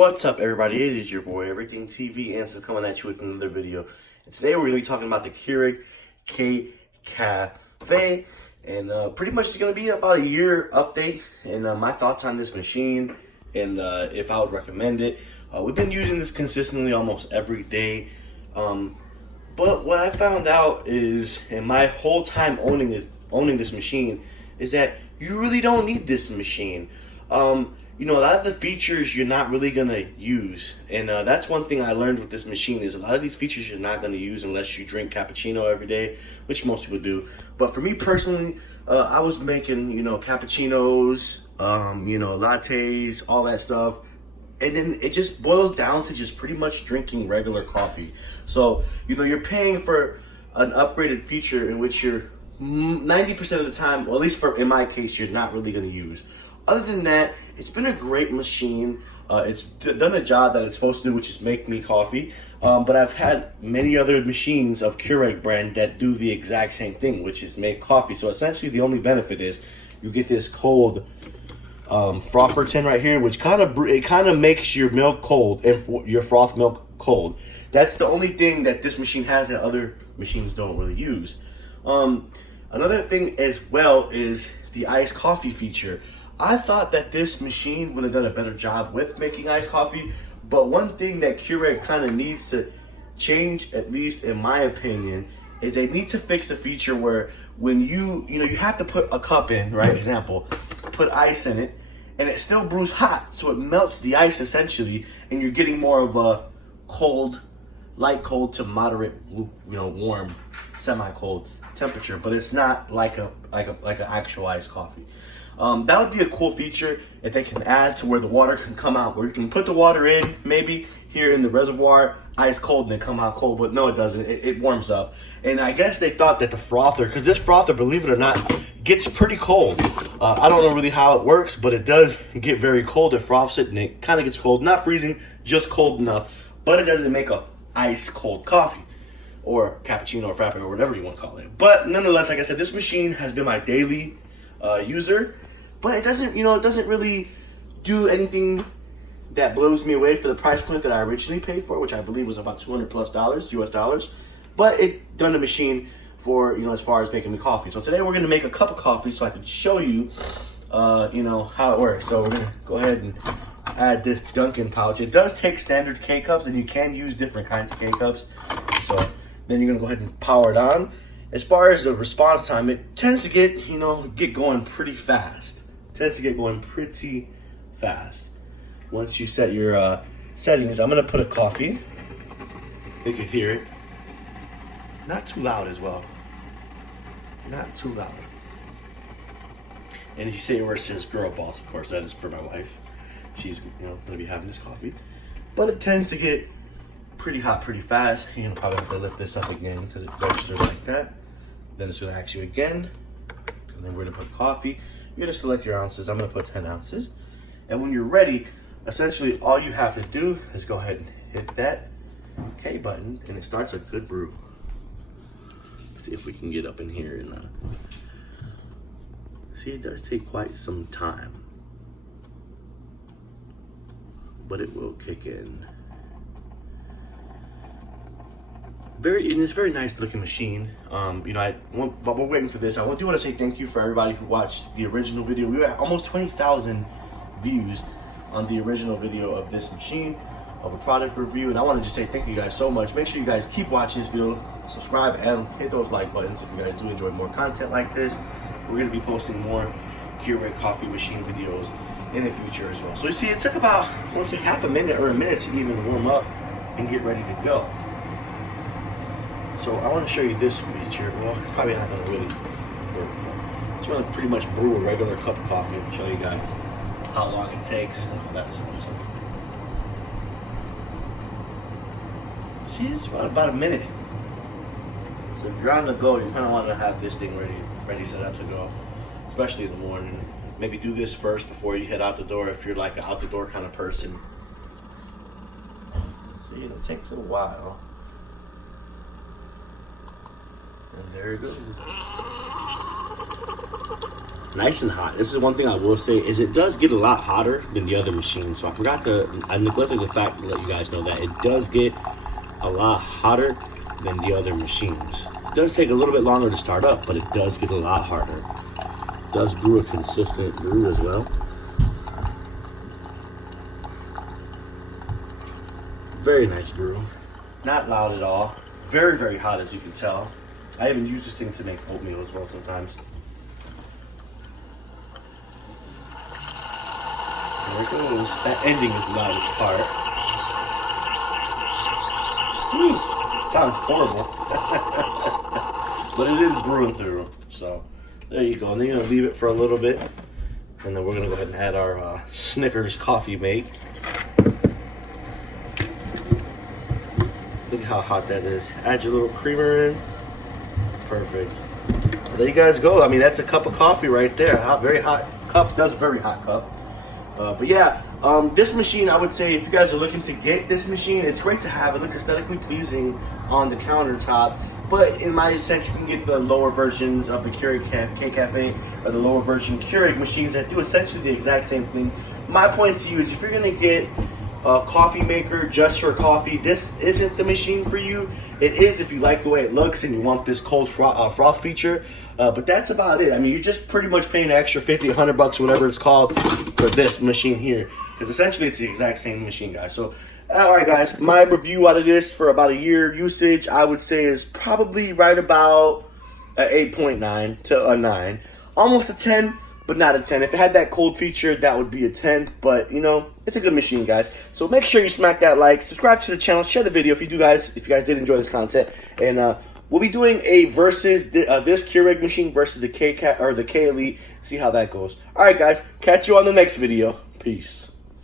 What's up, everybody? It is your boy Everything TV Answer coming at you with another video. And today we're going to be talking about the Keurig Cafe, and pretty much it's going to be about a year update and my thoughts on this machine and if I would recommend it. We've been using this consistently almost every day, but what I found out is, in my whole time owning this machine, is that you really don't need this machine. You know, a lot of the features you're not really gonna use, and that's one thing I learned with this machine, is a lot of these features you're not gonna use unless you drink cappuccino every day, which most people do. But for me personally, I was making, you know, cappuccinos, you know, lattes, all that stuff, and then it just boils down to just pretty much drinking regular coffee. So, you know, you're paying for an upgraded feature in which you're 90% of the time, or at least in my case, you're not really gonna use. Other than that, it's been a great machine. It's done the job that it's supposed to do, which is make me coffee. But I've had many other machines of Keurig brand that do the exact same thing, which is make coffee. So essentially, the only benefit is you get this cold frother tin right here, which kind of makes your milk cold and your froth milk cold. That's the only thing that this machine has that other machines don't really use. Another thing as well is the iced coffee feature. I thought that this machine would have done a better job with making iced coffee, but one thing that Keurig kind of needs to change, at least in my opinion, is they need to fix the feature where when you have to put a cup in, right? Example, put ice in it, and it still brews hot, so it melts the ice essentially, and you're getting more of a cold, light cold to moderate, warm, semi-cold temperature, but it's not like an actual iced coffee. That would be a cool feature if they can add to where the water can come out, where you can put the water in, maybe here in the reservoir, ice cold, and then come out cold, but no, it doesn't. It warms up. And I guess they thought that the frother, because this frother, believe it or not, gets pretty cold. I don't know really how it works, but it does get very cold. It froths it, and it kind of gets cold. Not freezing, just cold enough, but it doesn't make a ice cold coffee or cappuccino or frappe or whatever you want to call it. But nonetheless, like I said, this machine has been my daily user. But it doesn't, it doesn't really do anything that blows me away for the price point that I originally paid for, which I believe was about $200+ US dollars. But it done the machine for, as far as making me coffee. So today we're going to make a cup of coffee so I can show you, how it works. So we're going to go ahead and add this Dunkin' pouch. It does take standard K-cups, and you can use different kinds of K-cups. So then you're going to go ahead and power it on. As far as the response time, it tends to get going pretty fast. Once you set your settings, I'm gonna put a coffee. You can hear it. Not too loud as well. Not too loud. And if you say where it says girl boss, of course that is for my wife. She's gonna be having this coffee. But it tends to get pretty hot pretty fast. You're gonna probably have to lift this up again because it registers like that. Then it's gonna ask you again. And then we're gonna put coffee. You're gonna select your ounces. I'm gonna put 10 ounces. And when you're ready, essentially all you have to do is go ahead and hit that K button, and it starts a good brew. Let's see if we can get up in here and see, it does take quite some time, but it will kick in. It's a very nice looking machine. But we're waiting for this. I do want to say thank you for everybody who watched the original video. We had almost 20,000 views on the original video of this machine, of a product review, and I want to just say thank you guys so much. Make sure you guys keep watching this video, subscribe, and hit those like buttons if you guys do enjoy more content like this. We're going to be posting more Keurig coffee machine videos in the future as well. So you see, it took about, I want to say, half a minute or a minute to even warm up and get ready to go. So I want to show you this feature. Well, it's probably not going to really work. I just want to pretty much brew a regular cup of coffee and show you guys how long it takes and all that sort of stuff. See, it's about a minute. So if you're on the go, you kind of want to have this thing ready set up to go, especially in the morning. Maybe do this first before you head out the door if you're like an out the door kind of person. So it takes a while. And there it goes. nice and hot. This is one thing I will say is it does get a lot hotter than the other machines. So I neglected the fact to let you guys know that it does get a lot hotter than the other machines. It does take a little bit longer to start up, but it does get a lot harder. It does brew a consistent brew as well. Very nice brew. Not loud at all. Very, very hot, as you can tell. I even use this thing to make oatmeal as well sometimes. There it goes. That ending is the loudest part. Sounds horrible. But it is brewing through. So there you go. And then you're going to leave it for a little bit. And then we're going to go ahead and add our Snickers coffee make. Look at how hot that is. Add your little creamer in. Perfect. So there you guys go. I mean, that's a cup of coffee right there. Very hot cup. That's a very hot cup. But yeah, this machine, I would say if you guys are looking to get this machine, it's great to have. It looks aesthetically pleasing on the countertop. But in my sense, you can get the lower versions of the Keurig K-Cafe or the lower version Keurig machines that do essentially the exact same thing. My point to you is if you're going to get a coffee maker just for coffee, this isn't the machine for you. It is if you like the way it looks and you want this cold froth feature, but that's about it. I mean, you're just pretty much paying an extra 50, 100 bucks, whatever it's called, for this machine here, because essentially it's the exact same machine, guys. So all right, guys, my review out of this for about a year usage, I would say is probably right about an 8.9 to a 9, almost a 10, but not a 10. If it had that cold feature, that would be a 10. But, you know, it's a good machine, guys. So make sure you smack that like, subscribe to the channel, share the video if you guys did enjoy this content. And we'll be doing a versus this Keurig machine versus the K-Cat or the K-Elite. See how that goes. All right, guys, catch you on the next video. Peace.